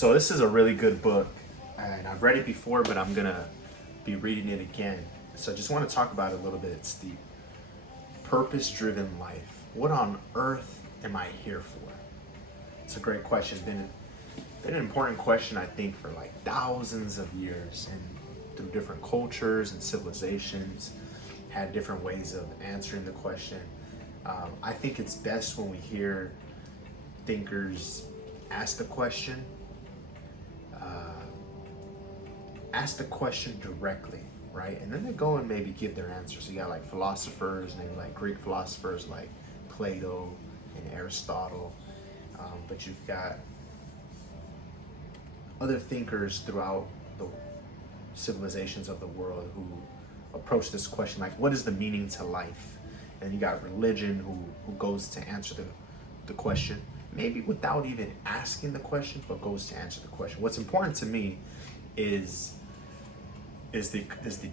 So this is a really good book, and I've read it before, but I'm gonna be reading it again. So I just want to talk about it a little bit. It's the Purpose-Driven Life. What on earth am I here for? It's a great question. Been an important question, I think, for like thousands of years, and through different cultures and civilizations, had different ways of answering the question. I think it's best when we hear thinkers ask the question directly, right? And then they go and maybe give their answer. So you got like philosophers, maybe like Greek philosophers like Plato and Aristotle, but you've got other thinkers throughout the civilizations of the world who approach this question like, what is the meaning to life? And you got religion who goes to answer the question, maybe without even asking the question, but goes to answer the question. What's important to me is the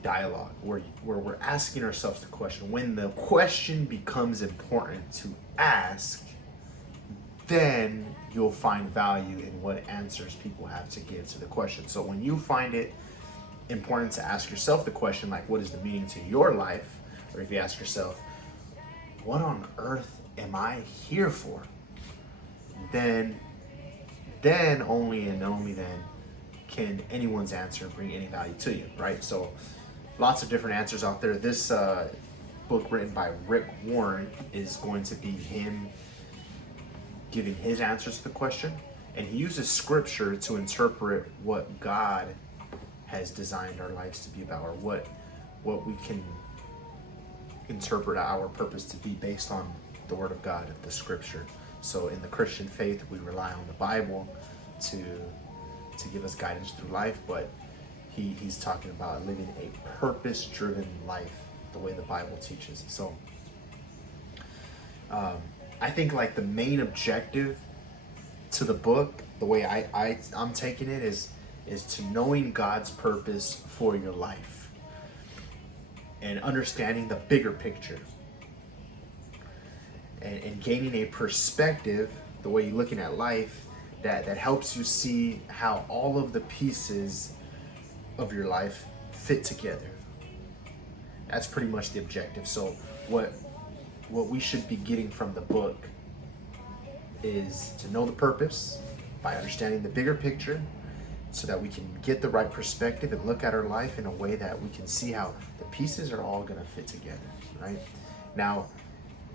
dialogue where we're asking ourselves the question. When the question becomes important to ask, then you'll find value in what answers people have to give to the question. So when you find it important to ask yourself the question, like, what is the meaning to your life? Or if you ask yourself, what on earth am I here for? Then only and only then can anyone's answer bring any value to you, right? So lots of different answers out there. This book written by Rick Warren is going to be him giving his answers to the question, and he uses scripture to interpret what God has designed our lives to be about, or what we can interpret our purpose to be based on the word of God, the scripture. So in the Christian faith, we rely on the Bible to give us guidance through life, but he's talking about living a purpose-driven life the way the Bible teaches. So I think like the main objective to the book, the way I'm taking it, is to knowing God's purpose for your life and understanding the bigger picture and gaining a perspective, the way you're looking at life, that helps you see how all of the pieces of your life fit together. That's pretty much the objective. So what we should be getting from the book is to know the purpose by understanding the bigger picture, so that we can get the right perspective and look at our life in a way that we can see how the pieces are all going to fit together, right? Now,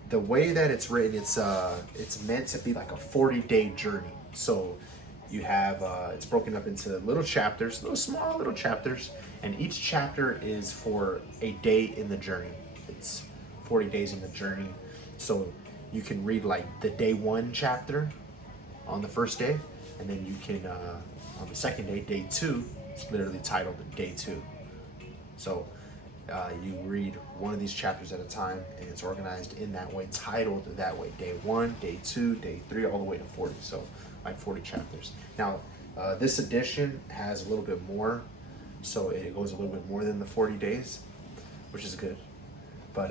the way that it's written, it's meant to be like a 40-day journey. So you have it's broken up into little chapters, small little chapters, and each chapter is for a day in the journey. It's 40 days in the journey. So you can read like the day 1 chapter on the first day, and then you can on the second day, day 2, it's literally titled day 2. So you read one of these chapters at a time, and it's organized in that way, titled that way: day 1, day 2, day 3, all the way to 40. So like 40 chapters. Now this edition has a little bit more, so it goes a little bit more than the 40 days, which is good. But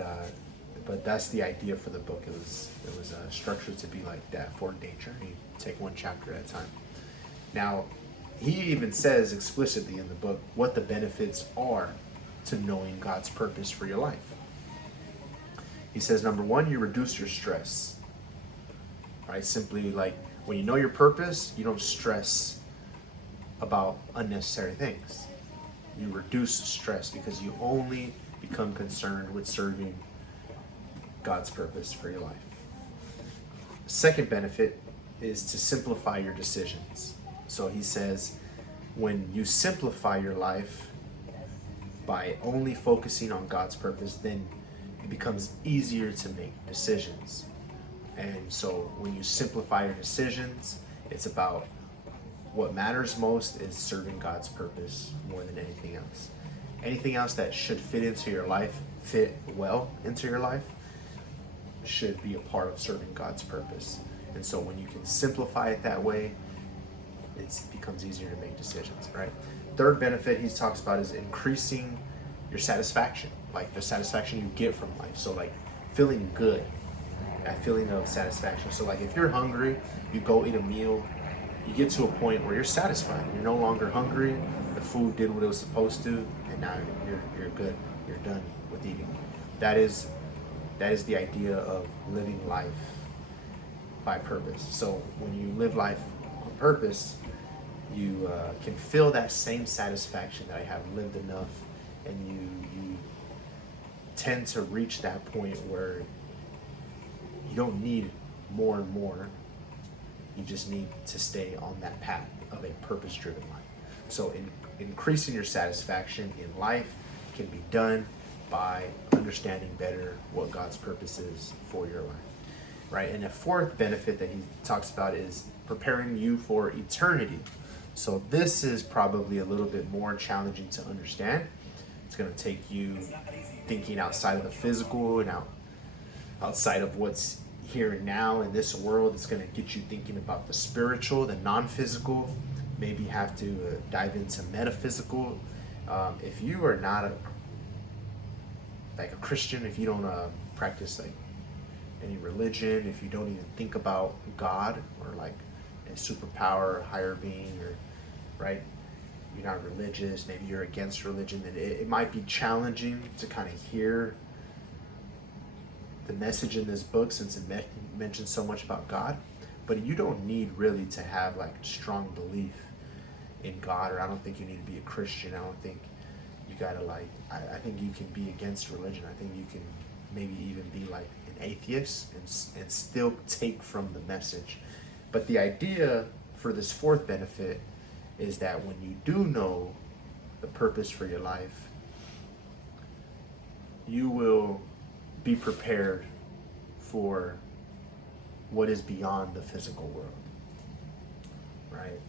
that's the idea for the book. It was structured to be like that 40-day journey, take one chapter at a time. Now, he even says explicitly in the book what the benefits are to knowing God's purpose for your life. He says, number 1, you reduce your stress. Right? Simply, like, when you know your purpose, you don't stress about unnecessary things. You reduce stress because you only become concerned with serving God's purpose for your life. Second benefit is to simplify your decisions. So he says, when you simplify your life by only focusing on God's purpose, then it becomes easier to make decisions. And so when you simplify your decisions, it's about what matters most is serving God's purpose more than anything else. Anything else that should fit into your life, fit well into your life, should be a part of serving God's purpose. And so when you can simplify it that way, it becomes easier to make decisions, right? Third benefit he talks about is increasing your satisfaction, like the satisfaction you get from life. So like feeling good, that feeling of satisfaction. So like if you're hungry, you go eat a meal you get to a point where you're satisfied. You're no longer hungry. The food did what it was supposed to, and now you're good. You're done with eating. That is the idea of living life by purpose. So when you live life on purpose, you can feel that same satisfaction that I have lived enough, and you tend to reach that point where you don't need more and more. You just need to stay on that path of a purpose-driven life. So increasing your satisfaction in life can be done by understanding better what God's purpose is for your life, right? And a fourth benefit that he talks about is preparing you for eternity. So this is probably a little bit more challenging to understand. It's going to take you thinking outside of the physical and outside of what's here and now in this world. It's going to get you thinking about the spiritual, the non-physical. Maybe have to dive into metaphysical. If you are not a Christian, if you don't practice like any religion, if you don't even think about God or like a superpower or higher being, or right, you're not religious, maybe you're against religion, then it might be challenging to kind of hear the message in this book, since it mentions so much about God. But you don't need really to have like strong belief in God, or I don't think you need to be a Christian. I don't think you gotta like, I think you can be against religion. I think you can maybe even be like an atheist and still take from the message. But the idea for this fourth benefit is that when you do know the purpose for your life, you will be prepared for what is beyond the physical world, right?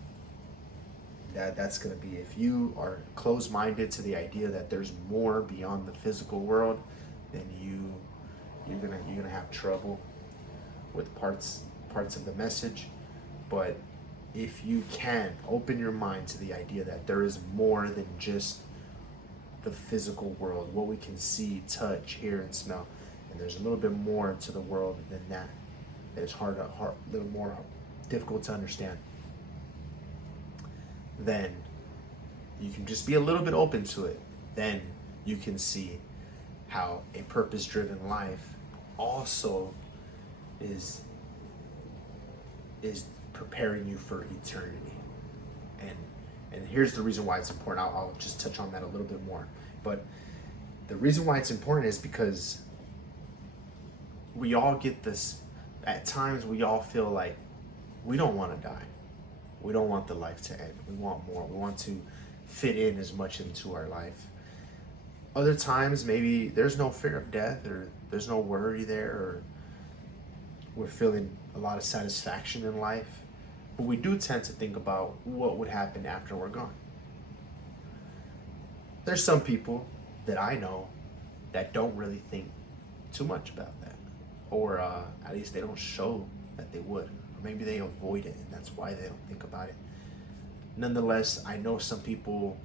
That's going to be, if you are closed-minded to the idea that there's more beyond the physical world, then you're gonna have trouble with parts of the message. But if you can open your mind to the idea that there is more than just the physical world, what we can see, touch, hear, and smell, and there's a little bit more to the world than that. It's a little more difficult to understand. Then you can just be a little bit open to it. Then you can see how a purpose-driven life also is preparing you for eternity. And here's the reason why it's important. I'll just touch on that a little bit more. But the reason why it's important is because we all get this, at times we all feel like we don't want to die. We don't want the life to end. We want more. We want to fit in as much into our life. Other times, maybe there's no fear of death, or there's no worry there, or we're feeling a lot of satisfaction in life. But we do tend to think about what would happen after we're gone. There's some people that I know that don't really think too much about that. Or at least they don't show that they would. Or maybe they avoid it, and that's why they don't think about it. Nonetheless, I know some people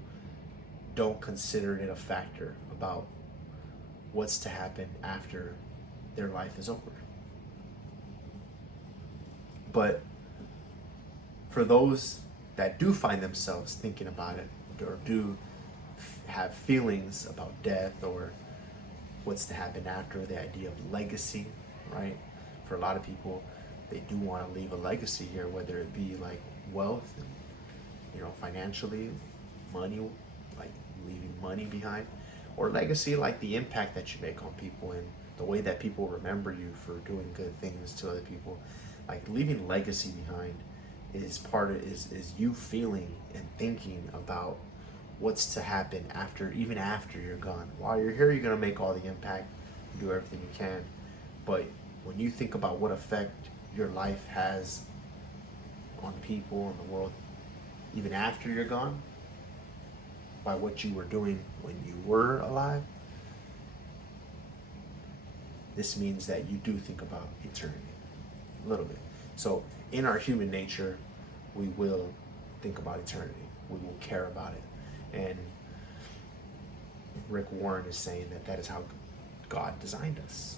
don't consider it a factor about what's to happen after their life is over. But for those that do find themselves thinking about it, or do have feelings about death or what's to happen after, the idea of legacy, right? For a lot of people, they do want to leave a legacy here, whether it be like wealth and, financially, money, like leaving money behind, or legacy like the impact that you make on people and the way that people remember you for doing good things to other people. Like leaving legacy behind is is you feeling and thinking about what's to happen even after you're gone. While you're here, you're gonna make all the impact, do everything you can. But when you think about what effect your life has on people in the world, even after you're gone, by what you were doing when you were alive, this means that you do think about eternity a little bit. So in our human nature, we will think about eternity. We will care about it. And Rick Warren is saying that is how God designed us.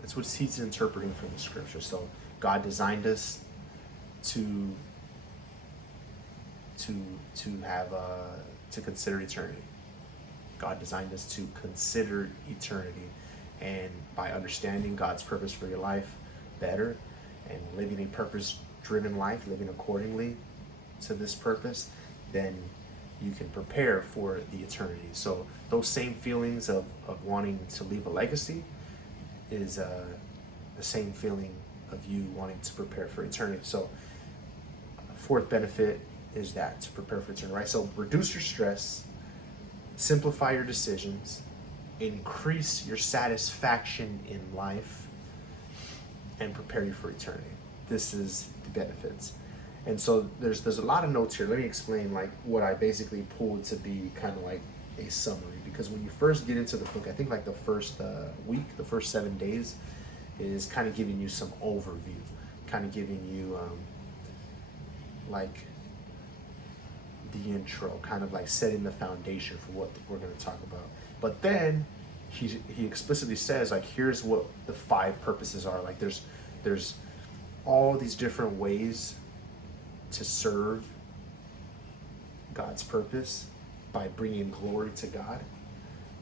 That's what he's interpreting from the scripture. So God designed us to to consider eternity. God designed us to consider eternity, and by understanding God's purpose for your life better and living a purpose-driven life, living accordingly to this purpose, then you can prepare for the eternity. So those same feelings of wanting to leave a legacy is the same feeling of you wanting to prepare for eternity. So fourth benefit is that, to prepare for eternity, right? So reduce your stress, simplify your decisions, increase your satisfaction in life, and prepare you for eternity. This is the benefits. And so there's a lot of notes here. Let me explain like what I basically pulled to be kind of like a summary, because when you first get into the book, I think like the first week, the first 7 days is kind of giving you some overview, kind of giving you like the intro, kind of like setting the foundation for what we're going to talk about. But then he explicitly says like, here's what the 5 purposes are. Like there's all these different ways to serve God's purpose by bringing glory to God.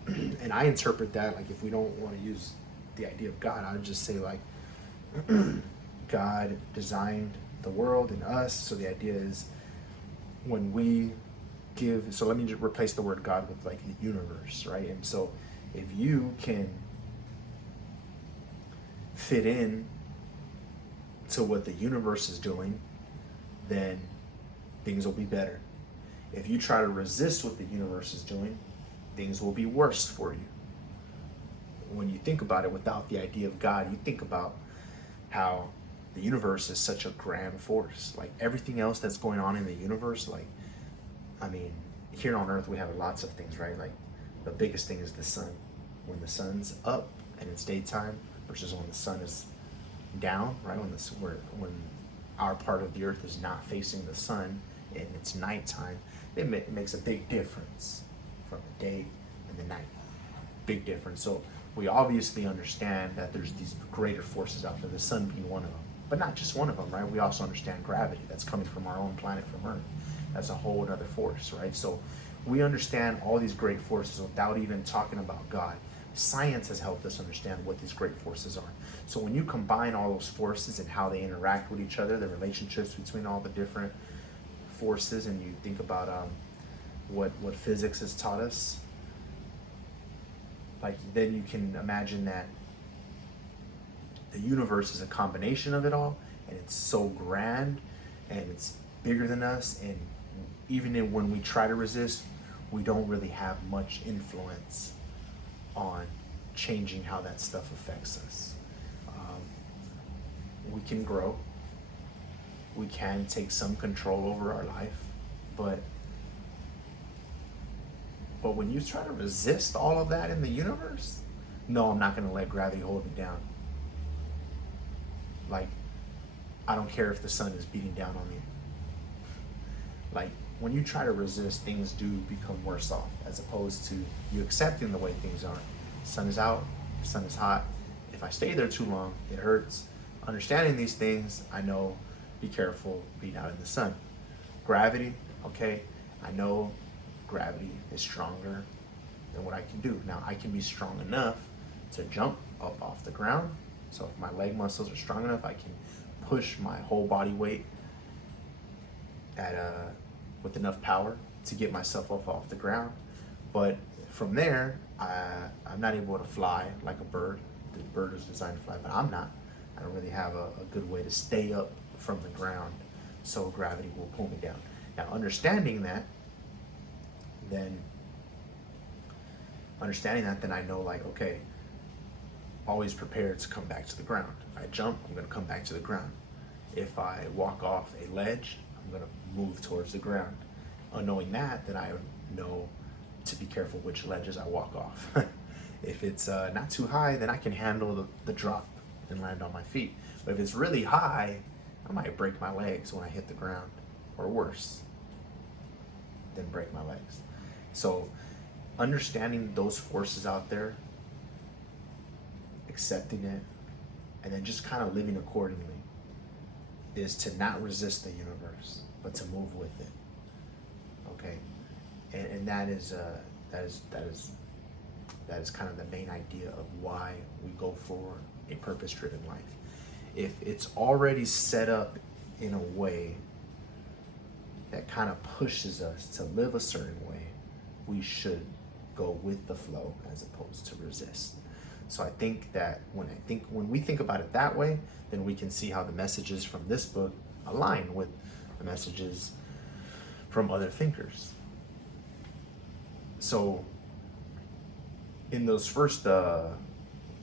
And I interpret that like, if we don't want to use the idea of God, I would just say like God designed the world and us. So the idea is when we give, so let me just replace the word God with like the universe, right? And so if you can fit in to what the universe is doing, then things will be better. If you try to resist what the universe is doing, things will be worse for you. When you think about it without the idea of God, you think about how the universe is such a grand force. Like everything else that's going on in the universe, like, I mean, here on Earth we have lots of things, right? Like the biggest thing is the sun. When the sun's up and it's daytime versus when the sun is down, right? When our part of the earth is not facing the sun and it's nighttime, it makes a big difference from the day and the night. Big difference. So we obviously understand that there's these greater forces out there, the sun being one of them, but not just one of them, right? We also understand gravity that's coming from our own planet, from Earth. That's a whole other force, right? So we understand all these great forces without even talking about God. Science has helped us understand what these great forces are. So when you combine all those forces and how they interact with each other, the relationships between all the different forces, and you think about what physics has taught us, like then you can imagine that the universe is a combination of it all, and it's so grand and it's bigger than us, and even when we try to resist, we don't really have much influence on changing how that stuff affects us. We can grow, we can take some control over our life, but when you try to resist all of that in the universe, no, I'm not going to let gravity hold me down. Like, I don't care if the sun is beating down on me. Like, when you try to resist, things do become worse off, as opposed to you accepting the way things are. The sun is out, the sun is hot. If I stay there too long, it hurts. Understanding these things, I know, be careful being out in the sun. Gravity, okay, I know gravity is stronger than what I can do. Now, I can be strong enough to jump up off the ground. So if my leg muscles are strong enough, I can push my whole body weight with enough power to get myself up off the ground. But from there, I'm not able to fly like a bird. The bird is designed to fly, but I'm not. I don't really have a good way to stay up from the ground, so gravity will pull me down. Now, understanding that, then I know, like, okay, always prepared to come back to the ground. If I jump, I'm going to come back to the ground. If I walk off a ledge, I'm going to move towards the ground. Knowing that, then I know to be careful which ledges I walk off. If it's not too high, then I can handle the drop and land on my feet. But if it's really high, I might break my legs when I hit the ground, or worse, than break my legs. So understanding those forces out there, accepting it, and then just kind of living accordingly, is to not resist the universe, but to move with it. Okay, and that is kind of the main idea of why we go for a purpose-driven life. If it's already set up in a way that kind of pushes us to live a certain way, we should go with the flow as opposed to resist. So I think that when we think about it that way, then we can see how the messages from this book align with the messages from other thinkers. So in those first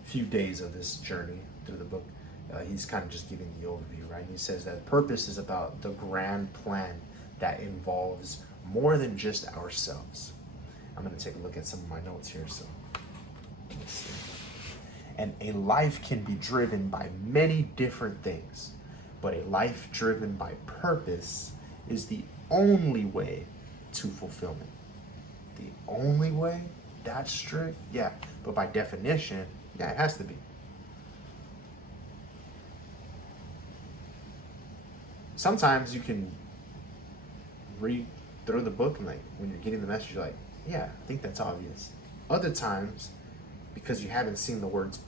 few days of this journey through the book, he's kind of just giving the overview, right? And he says that purpose is about the grand plan that involves more than just ourselves. I'm going to take a look at some of my notes here. So let's see. And a life can be driven by many different things, but a life driven by purpose is the only way to fulfillment. The only way? That's strict? Yeah, but by definition, yeah, it has to be. Sometimes you can read through the book and like when you're getting the message, you're like, yeah, I think that's obvious. Other times, because you haven't seen the words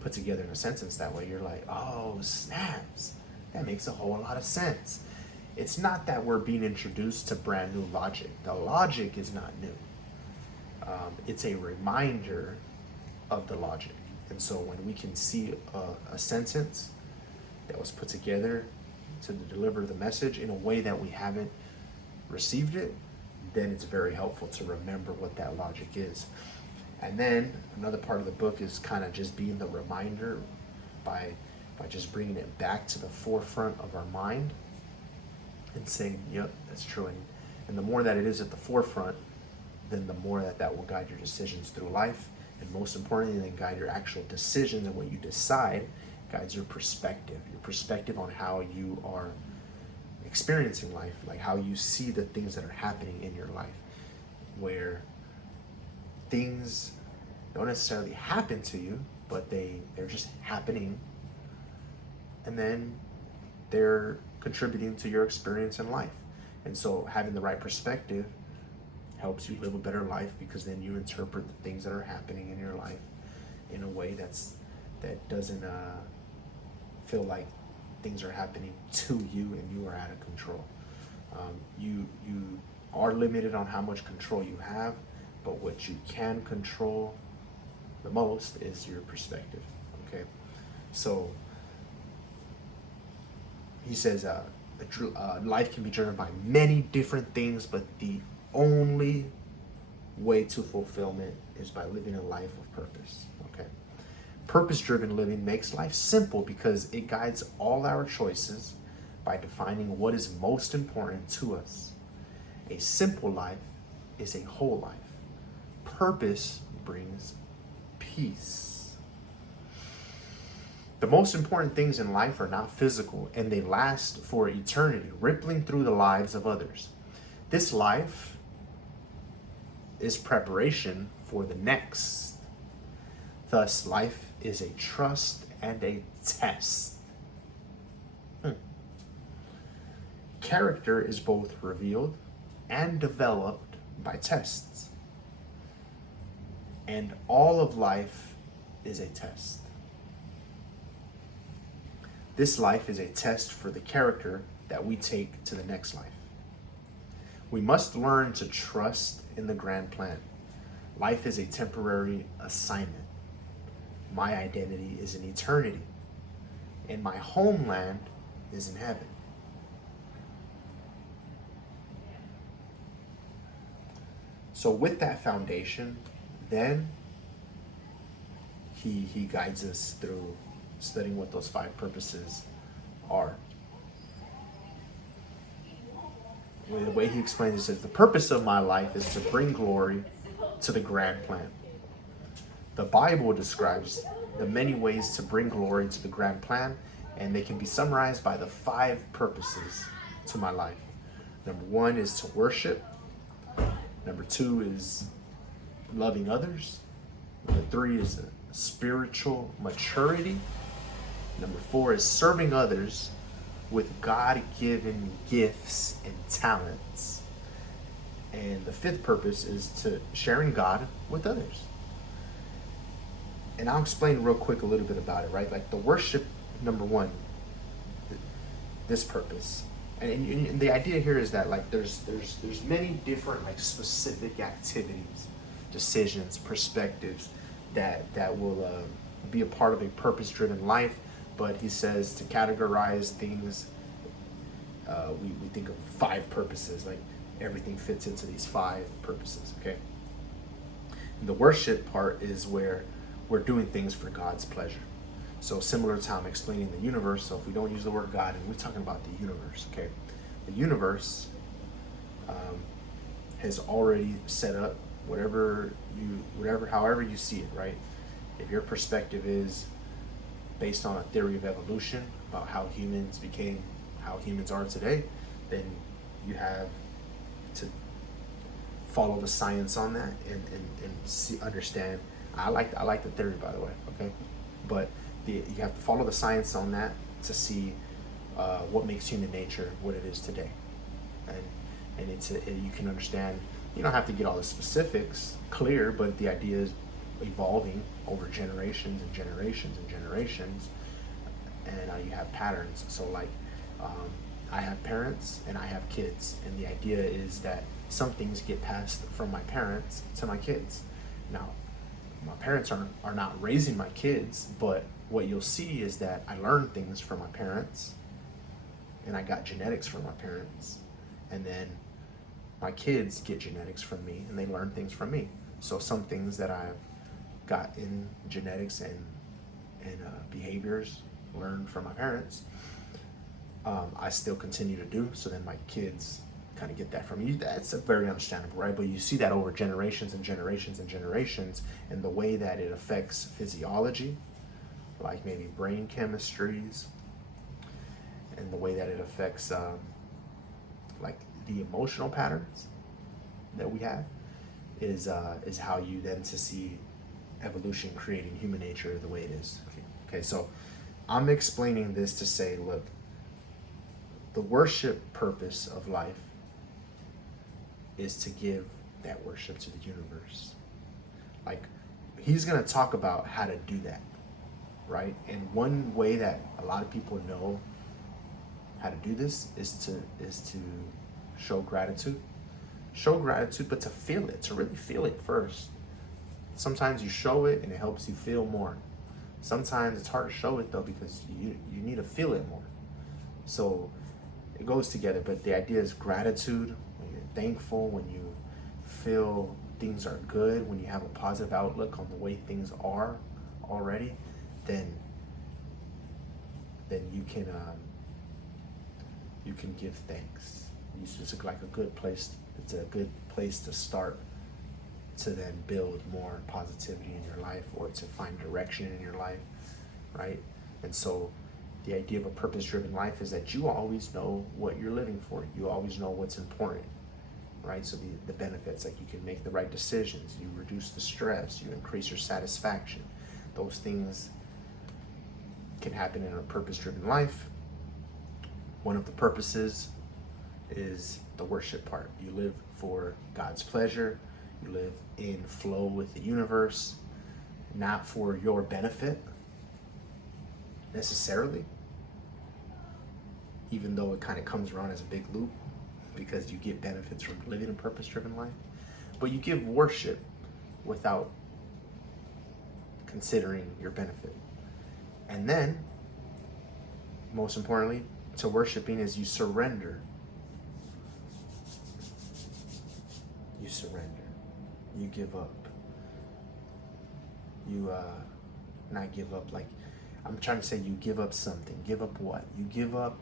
put together in a sentence that way, you're like, oh, snaps. That makes a whole lot of sense. It's not that we're being introduced to brand new logic. The logic is not new. It's a reminder of the logic. And so when we can see a sentence that was put together to deliver the message in a way that we haven't received it, then it's very helpful to remember what that logic is. And then another part of the book is kind of just being the reminder by just bringing it back to the forefront of our mind and saying, yep, that's true. And the more that it is at the forefront, then the more that will guide your decisions through life. And most importantly, then guide your actual decisions, and what you decide guides your perspective on how you are experiencing life, like how you see the things that are happening in your life, where things don't necessarily happen to you, but they're just happening, and then they're contributing to your experience in life. And so having the right perspective helps you live a better life, because then you interpret the things that are happening in your life in a way that doesn't feel like things are happening to you and you are out of control. You are limited on how much control you have, but what you can control the most is your perspective. Okay, so he says life can be driven by many different things, but the only way to fulfillment is by living a life of purpose. Okay, purpose-driven living makes life simple because it guides all our choices by defining what is most important to us. A simple life is a whole life. Purpose brings peace. The most important things in life are not physical, and they last for eternity, rippling through the lives of others. This life is preparation for the next. Thus, life is a trust and a test. Character is both revealed and developed by tests. And all of life is a test. This life is a test for the character that we take to the next life. We must learn to trust in the grand plan. Life is a temporary assignment. My identity is in eternity, and my homeland is in heaven. So with that foundation, then he guides us through studying what those 5 purposes are. The way he explains it says, the purpose of my life is to bring glory to the grand plan. The Bible describes the many ways to bring glory to the grand plan, and they can be summarized by the 5 purposes to my life. Number 1 is to worship. Number 2 is loving others. Number 3 is spiritual maturity. Number 4 is serving others with God-given gifts and talents. And the fifth purpose is to sharing God with others. And I'll explain real quick a little bit about it, right? Like the worship, number one, this purpose. And the idea here is that like there's many different like specific activities, decisions, perspectives that will be a part of a purpose-driven life. But he says to categorize things, we think of 5 purposes. Like everything fits into these 5 purposes. Okay. And the worship part is where we're doing things for God's pleasure. So similar to how I'm explaining the universe, so if we don't use the word God, and we're talking about the universe, okay? The universe has already set up however you see it, right? If your perspective is based on a theory of evolution about how humans are today, then you have to follow the science on that and understand. I like the theory, by the way, okay? But you have to follow the science on that to see what makes human nature what it is today, and you can understand. You don't have to get all the specifics clear, but the idea is evolving over generations and generations and generations, and you have patterns. So like, I have parents and I have kids, and the idea is that some things get passed from my parents to my kids. Now, my parents are not raising my kids, but what you'll see is that I learned things from my parents, and I got genetics from my parents, and then my kids get genetics from me, and they learn things from me. So some things that I've got in genetics and behaviors learned from my parents, I still continue to do. So then my kids kind of get that from you. That's very understandable, right? But you see that over generations and generations and generations, and the way that it affects physiology, like maybe brain chemistries, and the way that it affects like the emotional patterns that we have is how you then to see evolution creating human nature the way it is. Okay, so I'm explaining this to say, look, the worship purpose of life is to give that worship to the universe. Like, he's going to talk about how to do that, right? And one way that a lot of people know how to do this is to show gratitude. Show gratitude, but to feel it, to really feel it first. Sometimes you show it and it helps you feel more. Sometimes it's hard to show it though, because you need to feel it more. So it goes together, but the idea is gratitude. When you're thankful, when you feel things are good, when you have a positive outlook on the way things are already, then you can give thanks. It's like a good place. It's a good place to start to then build more positivity in your life, or to find direction in your life, right? And so the idea of a purpose-driven life is that you always know what you're living for. You always know what's important, right? So the benefits, like you can make the right decisions, you reduce the stress, you increase your satisfaction. Those things can happen in a purpose-driven life. One of the purposes is the worship part. You live for God's pleasure. You live in flow with the universe, not for your benefit necessarily, even though it kind of comes around as a big loop, because you get benefits from living a purpose-driven life. But you give worship without considering your benefit. And then, most importantly, to worshiping is you surrender. You surrender. You give up. You not give up, like I'm trying to say, you give up something. Give up what? You give up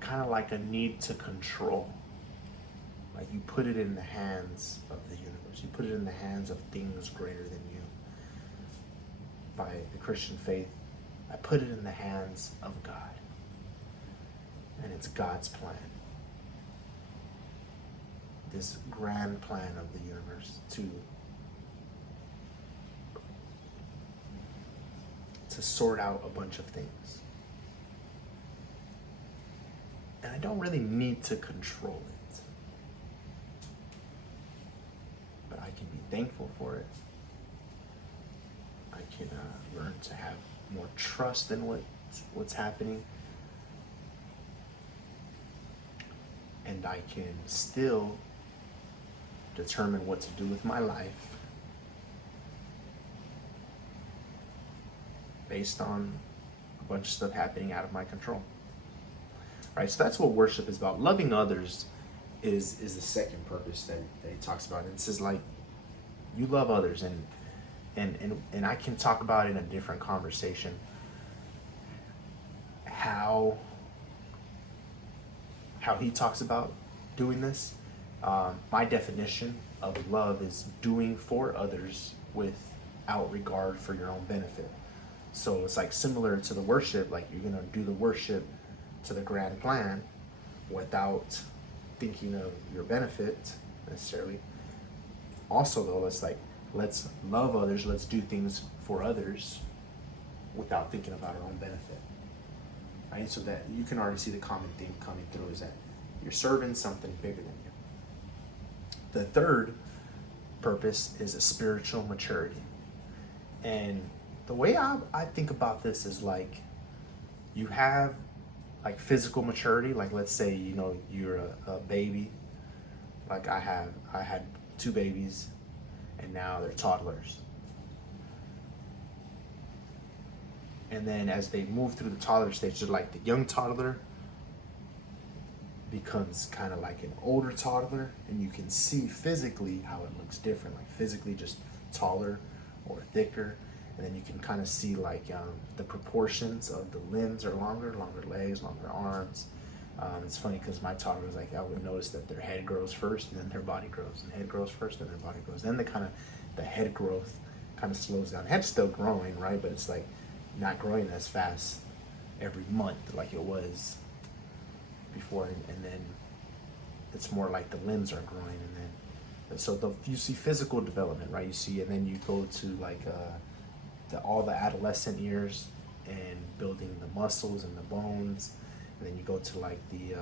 kind of like a need to control. Like you put it in the hands of the universe. You put it in the hands of things greater than you. By the Christian faith, I put it in the hands of God. And it's God's plan. This grand plan of the universe to sort out a bunch of things. And I don't really need to control it. But I can be thankful for it. I can learn to have more trust in what's happening. And I can still determine what to do with my life based on a bunch of stuff happening out of my control. Right? So that's what worship is about. Loving others is the second purpose that he talks about. And it says, like, you love others, and I can talk about in a different conversation how he talks about doing this. My definition of love is doing for others without regard for your own benefit. So it's like similar to the worship, like you're gonna do the worship to the grand plan without thinking of your benefit necessarily. Also though, it's like, let's love others, let's do things for others without thinking about our own benefit. Right? So that you can already see the common theme coming through is that you're serving something bigger than you. The third purpose is a spiritual maturity. And the way I think about this is like, you have like physical maturity, like let's say, you know, you're a baby. Like I had 2 babies and now they're toddlers. And then as they move through the toddler stage, so like the young toddler becomes kind of like an older toddler, and you can see physically how it looks different, like physically just taller or thicker. And then you can kind of see like the proportions of the limbs are longer legs, longer arms. It's funny because my toddlers, like I would notice that their head grows first and then their body grows, and head grows first and their body grows. Then the head growth kind of slows down. Head's still growing, right? But it's like not growing as fast every month like it was before. And then it's more like the limbs are growing. And so you see physical development, right? You see, and then you go to like all the adolescent years and building the muscles and the bones, and then you go to like the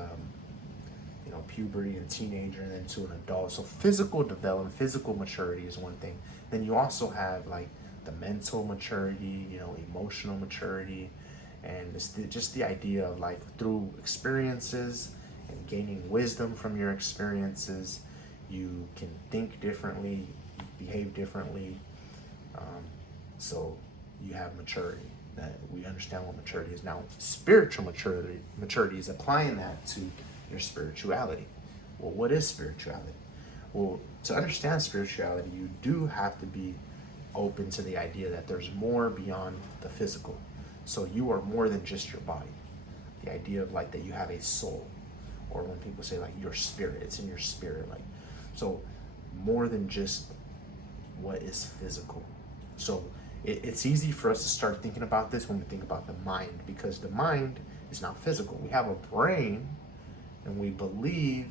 puberty and teenager, and then to an adult. So physical development, physical maturity is one thing. Then you also have like the mental maturity, emotional maturity, and it's just the idea of like through experiences and gaining wisdom from your experiences, you can think differently, you behave differently. So you have maturity, that we understand what maturity is. Now, spiritual maturity is applying that to your spirituality. Well, what is spirituality? Well, to understand spirituality, you do have to be open to the idea that there's more beyond the physical. So you are more than just your body. The idea of like that you have a soul, or when people say like your spirit, it's in your spirit. Like, so more than just what is physical. So it's easy for us to start thinking about this when we think about the mind, because the mind is not physical. We have a brain, and we believe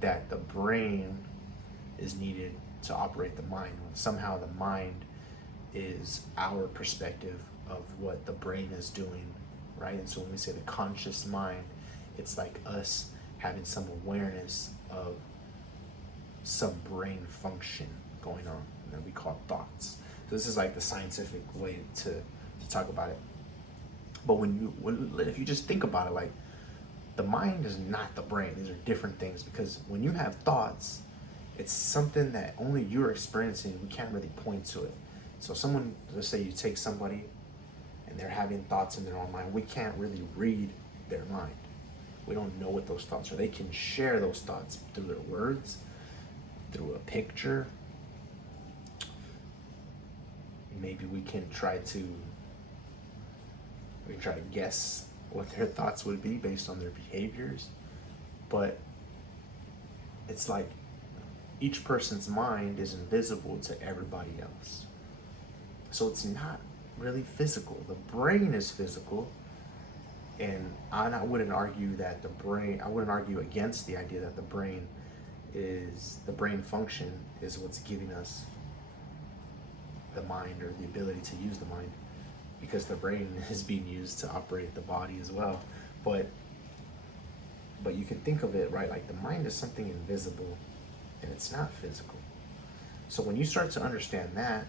that the brain is needed to operate the mind. Somehow the mind is our perspective of what the brain is doing, right? And so when we say the conscious mind, it's like us having some awareness of some brain function going on that we call thoughts. So this is like the scientific way to talk about it. But if you just think about it, like the mind is not the brain. These are different things, because when you have thoughts, it's something that only you're experiencing. We can't really point to it. So someone, let's say you take somebody and they're having thoughts in their own mind. We can't really read their mind. We don't know what those thoughts are. They can share those thoughts through their words, through a picture. Maybe we can try to guess what their thoughts would be based on their behaviors. But it's like each person's mind is invisible to everybody else. So it's not really physical. The brain is physical, and I wouldn't argue against the idea that the brain function is what's giving us the mind, or the ability to use the mind, because the brain is being used to operate the body as well. But But you can think of it, right, like the mind is something invisible and it's not physical. So when you start to understand that,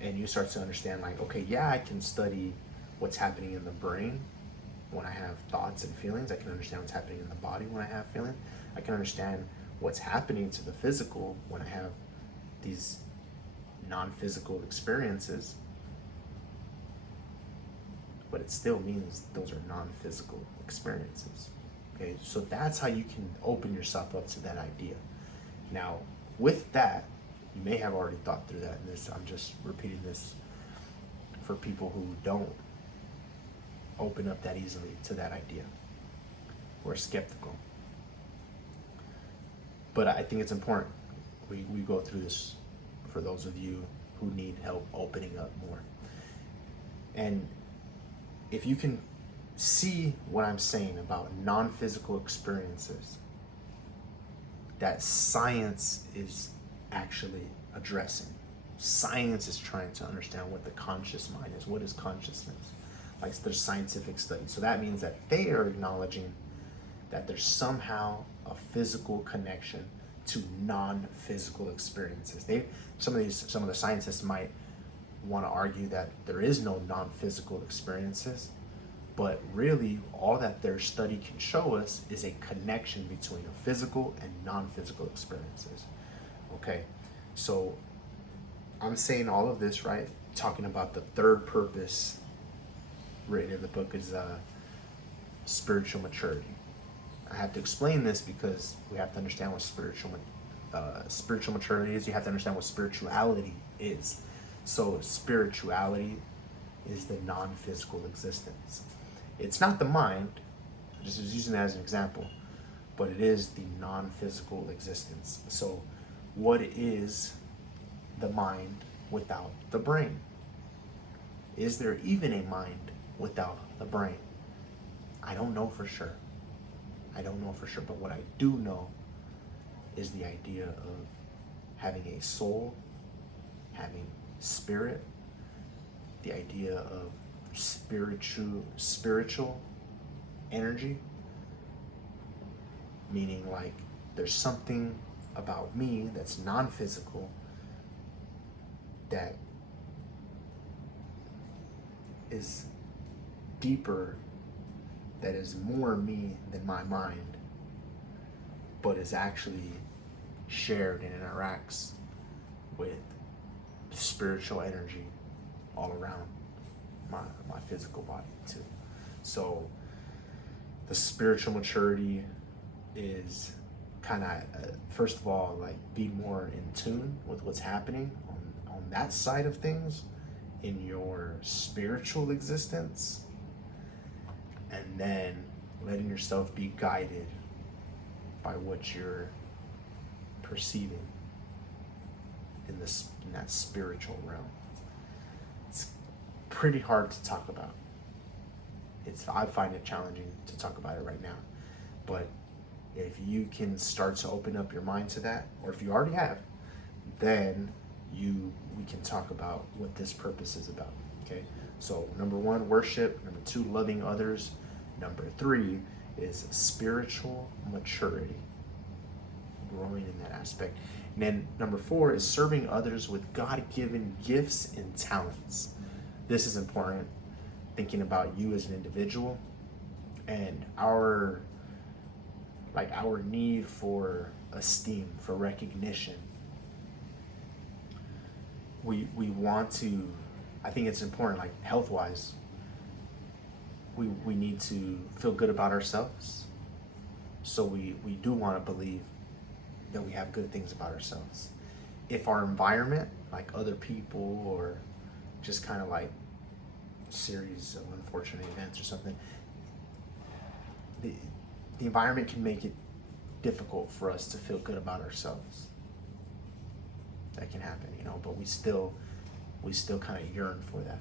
and you start to understand, like, okay, yeah, I can study what's happening in the brain when I have thoughts and feelings. I can understand what's happening in the body when I have feelings. I can understand what's happening to the physical when I have these non-physical experiences. But it still means those are non-physical experiences. Okay, so that's how you can open yourself up to that idea. Now, with that, you may have already thought through that, and this, I'm just repeating this for people who don't open up that easily to that idea or are skeptical. But I think it's important we go through this for those of you who need help opening up more. And if you can see what I'm saying about non-physical experiences that science is actually addressing. Science is trying to understand what the conscious mind is. What is consciousness? Like, there's scientific studies. So that means that they are acknowledging that there's somehow a physical connection to non-physical experiences. Some of the scientists might want to argue that there is no non-physical experiences, but really all that their study can show us is a connection between a physical and non-physical experiences. Okay, so I'm saying all of this, right, talking about the third purpose written in the book is spiritual maturity. I have to explain this because we have to understand what spiritual maturity is. You have to understand what spirituality is. So spirituality is the non-physical existence. It's not the mind, just using that as an example, but it is the non-physical existence. So what is the mind without the brain? Is there even a mind without the brain? I don't know for sure. But what I do know is the idea of having a soul, having spirit, the idea of spiritual energy, meaning like there's something about me that's non-physical that is deeper, that is more me than my mind, but is actually shared and interacts with spiritual energy all around my physical body too. So the spiritual maturity is kind of first of all, like, be more in tune with what's happening on that side of things in your spiritual existence, and then letting yourself be guided by what you're perceiving in that spiritual realm. It's pretty hard to talk about. I find it challenging to talk about it right now. But if you can start to open up your mind to that, or if you already have, then we can talk about what this purpose is about. Okay? So number 1, worship. Number 2, loving others. Number 3 is spiritual maturity, growing in that aspect. And then number 4 is serving others with God-given gifts and talents. This is important, thinking about you as an individual and our need for esteem, for recognition. We want to, I think it's important, like health-wise, we need to feel good about ourselves. So we do want to believe that we have good things about ourselves. If our environment, like other people or just kind of like series of unfortunate events or something, the environment can make it difficult for us to feel good about ourselves. That can happen, but we still kind of yearn for that.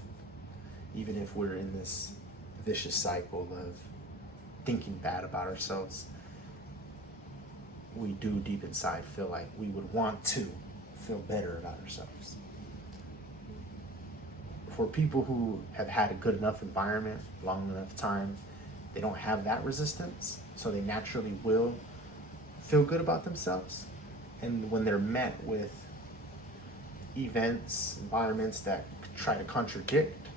Even if we're in this vicious cycle of thinking bad about ourselves, we do deep inside feel like we would want to feel better about ourselves. For people who have had a good enough environment long enough time, they don't have that resistance, so they naturally will feel good about themselves. And when they're met with events, environments that try to contradict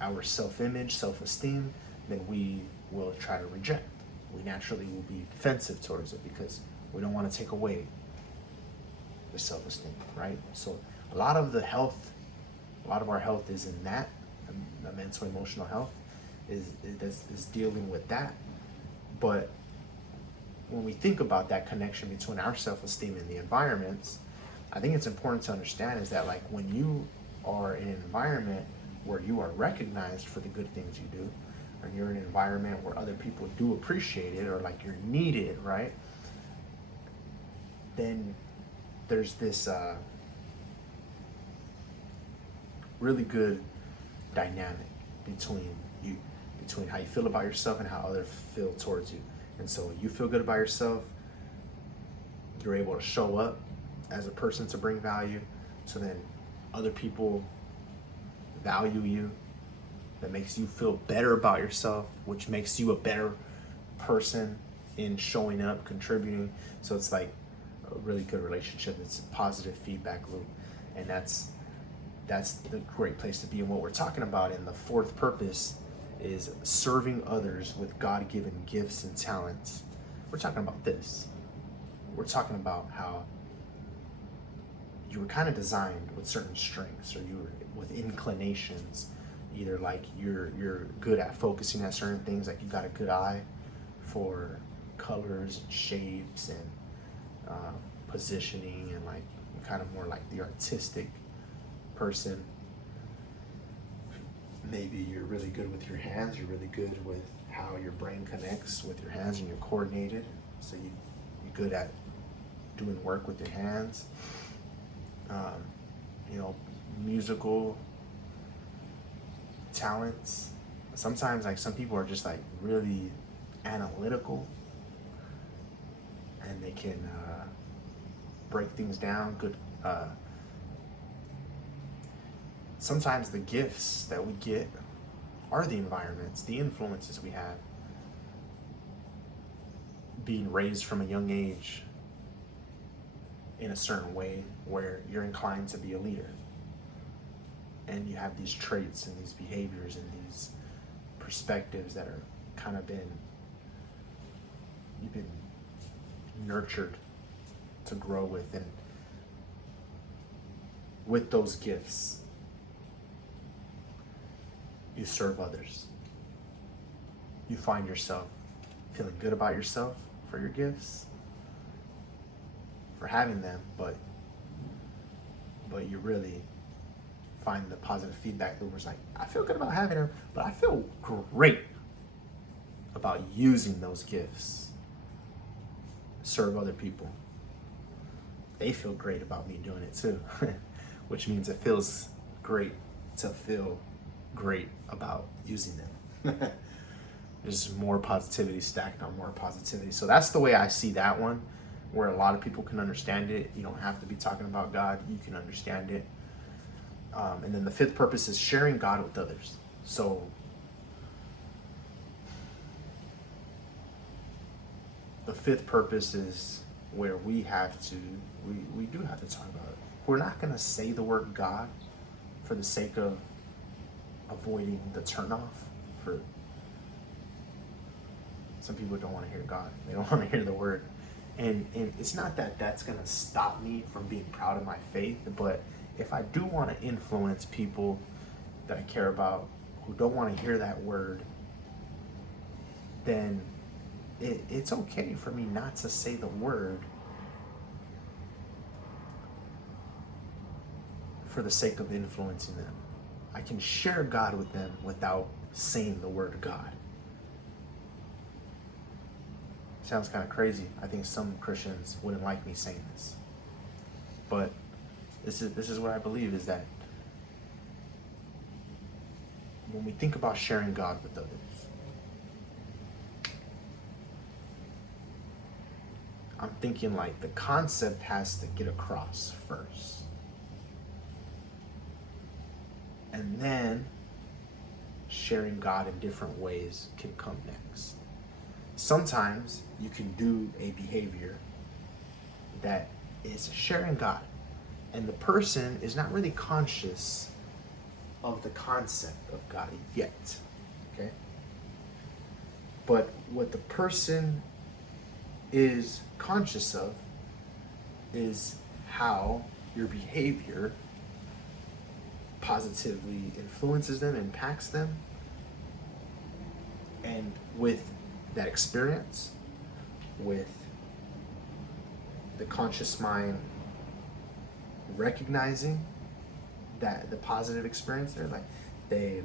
our self-image, self-esteem, then we will try to reject. We naturally will be defensive towards it because we don't want to take away the self-esteem, right? So a lot of our health is in that, the mental emotional health is dealing with that. But when we think about that connection between our self-esteem and the environments, I think it's important to understand is that, like, when you are in an environment where you are recognized for the good things you do, or you're in an environment where other people do appreciate it, or like you're needed, right? Then there's this really good dynamic between how you feel about yourself and how others feel towards you. And so you feel good about yourself, you're able to show up as a person to bring value, so then other people value you. That makes you feel better about yourself, which makes you a better person in showing up, contributing. So it's like a really good relationship. It's a positive feedback loop, and that's the great place to be. And what we're talking about in the fourth purpose is serving others with God-given gifts and talents. We're talking about this. We're talking about how you were kind of designed with certain strengths, or you were with inclinations. Either like you're good at focusing at certain things, like you got a good eye for colors and shapes and positioning, and like kind of more like the artistic person. Maybe you're really good with your hands, you're really good with how your brain connects with your hands and you're coordinated. So you're good at doing work with your hands. Musical talents. Sometimes like some people are just like really analytical and they can break things down. Good. Sometimes the gifts that we get are the environments, the influences we have. Being raised from a young age in a certain way where you're inclined to be a leader. And you have these traits and these behaviors and these perspectives that are kind of you've been nurtured to grow with. And with those gifts, you serve others. You find yourself feeling good about yourself for your gifts, for having them, but you really find the positive feedback loop where it's like, I feel good about having them, but I feel great about using those gifts to serve other people. They feel great about me doing it too, which means it feels great to feel great about using them. There's more positivity stacked on more positivity. So that's the way I see that one, where a lot of people can understand it. You don't have to be talking about God, you can understand it. And then the fifth purpose is sharing God with others. So the fifth purpose is where we do have to talk about it. We're not going to say the word God for the sake of avoiding the turnoff. For some people don't want to hear God. They don't want to hear the word. And it's not that that's going to stop me from being proud of my faith, but if I do want to influence people that I care about who don't want to hear that word, then it's okay for me not to say the word for the sake of influencing them. I can share God with them without saying the word God. Sounds kind of crazy. I think some Christians wouldn't like me saying this, but this is what I believe, is that when we think about sharing God with others, I'm thinking like the concept has to get across first. And then sharing God in different ways can come next. Sometimes you can do a behavior that is sharing God, and the person is not really conscious of the concept of God yet, okay? But what the person is conscious of is how your behavior positively influences them, impacts them, and with that experience, with the conscious mind recognizing that the positive experience there, like they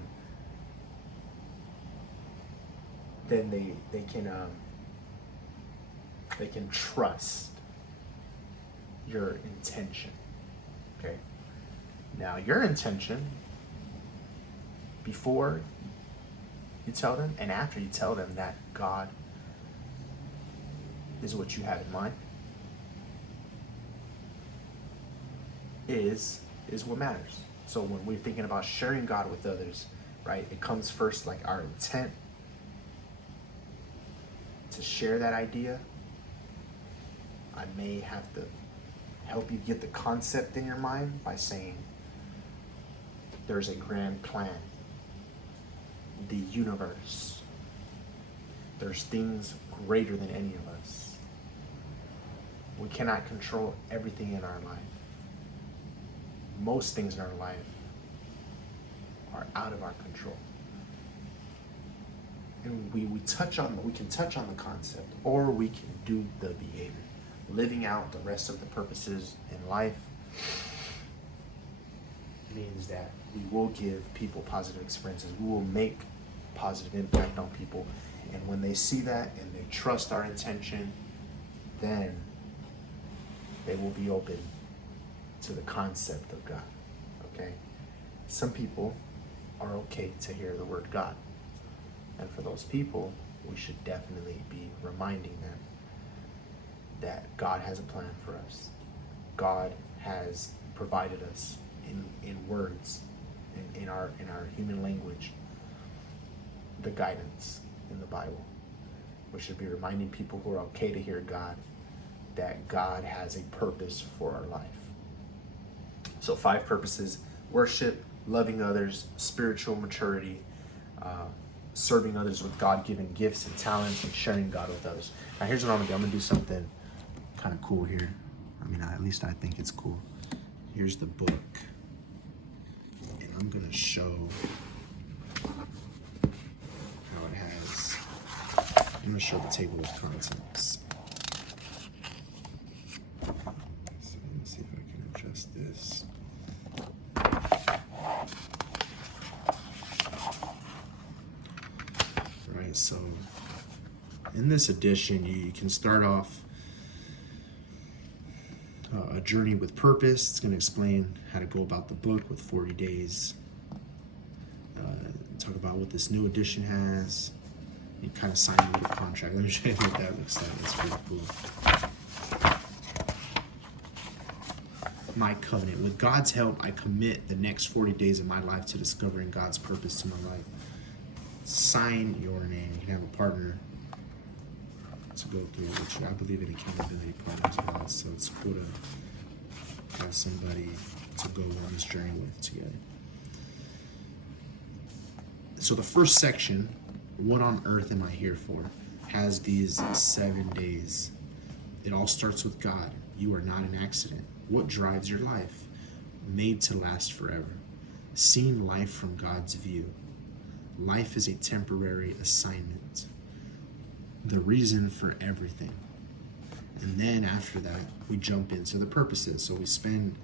can trust your intention. Okay. Now your intention before you tell them and after you tell them that God is what you have in mind is what matters. So when we're thinking about sharing God with others, right, it comes first, like our intent to share that idea. I may have to help you get the concept in your mind by saying there's a grand plan, the universe. There's things greater than any of us. We cannot control everything in our life. Most things in our life are out of our control. And we can touch on the concept, or we can do the behavior. Living out the rest of the purposes in life means that we will give people positive experiences. We will make positive impact on people. And when they see that and they trust our intention, then they will be open to the concept of God. Okay? Some people are okay to hear the word God. And for those people, we should definitely be reminding them that God has a plan for us. God has provided us in words, in our human language, the guidance in the Bible. We should be reminding people who are okay to hear God that God has a purpose for our life. So 5 purposes: worship, loving others, spiritual maturity, serving others with God-given gifts and talents, and sharing God with others. Now here's what I'm gonna do. I'm gonna do something kind of cool here. I mean, at least I think it's cool. Here's the book. And I'm gonna show how it has, I'm gonna show the table of contents. So let me see if I can adjust this. Right, so in this edition, you can start off a journey with purpose. It's going to explain how to go about the book with 40 days. Talk about what this new edition has. You kind of sign a little contract. Let me show you what that looks like. That's pretty cool. My covenant. With God's help, I commit the next 40 days of my life to discovering God's purpose to my life. Sign your name. You can have a partner to go through, which I believe in accountability partner as well. So it's cool to have somebody to go on this journey with together. So the first section, what on earth am I here for, has these 7 days. It all starts with God. You are not an accident. What drives your life? Made to last forever. Seeing life from God's view. Life is a temporary assignment. The reason for everything. And then after that, we jump into the purposes. So we spend,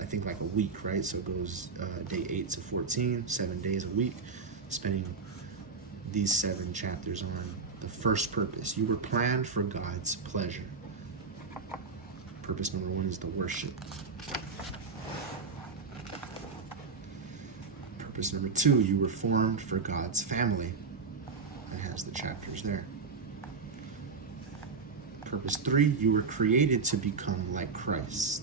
I think, like a week, right? So it goes day 8 to 14, 7 days a week, spending these 7 chapters on the first purpose. You were planned for God's pleasure. Purpose number 1 is the worship. Purpose number 2, you were formed for God's family. That has the chapters there. Purpose 3, you were created to become like Christ.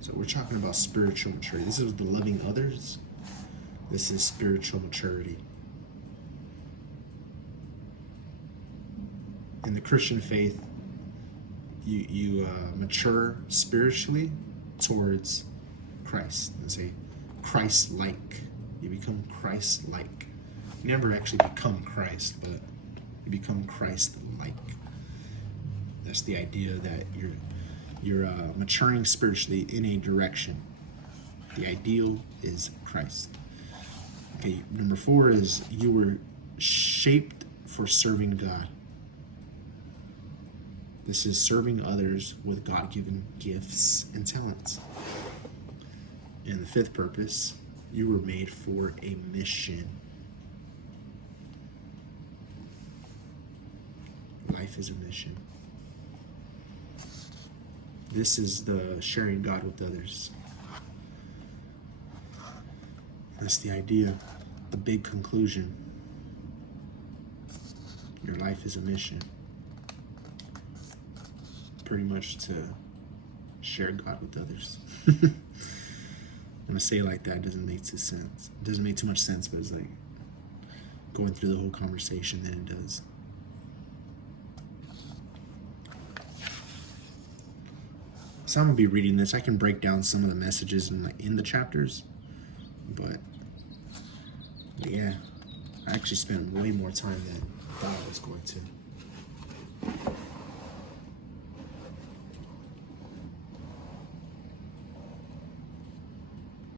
So we're talking about spiritual maturity. This is the loving others. This is spiritual maturity. In the Christian faith, you mature spiritually towards Christ. Let's say Christ-like. You become Christ-like. You never actually become Christ, but you become Christ-like. That's the idea that you're maturing spiritually in a direction. The ideal is Christ. Okay, number 4 is you were shaped for serving God. This is serving others with God-given gifts and talents. And the 5th purpose, you were made for a mission. Life is a mission. This is the sharing God with others. That's the idea, the big conclusion. Your life is a mission. Pretty much to share God with others. When I say it like that, it doesn't make too sense. It doesn't make too much sense, but it's like going through the whole conversation, then it does. So I'm gonna be reading this. I can break down some of the messages in the chapters, but yeah, I actually spent way more time than I thought I was going to.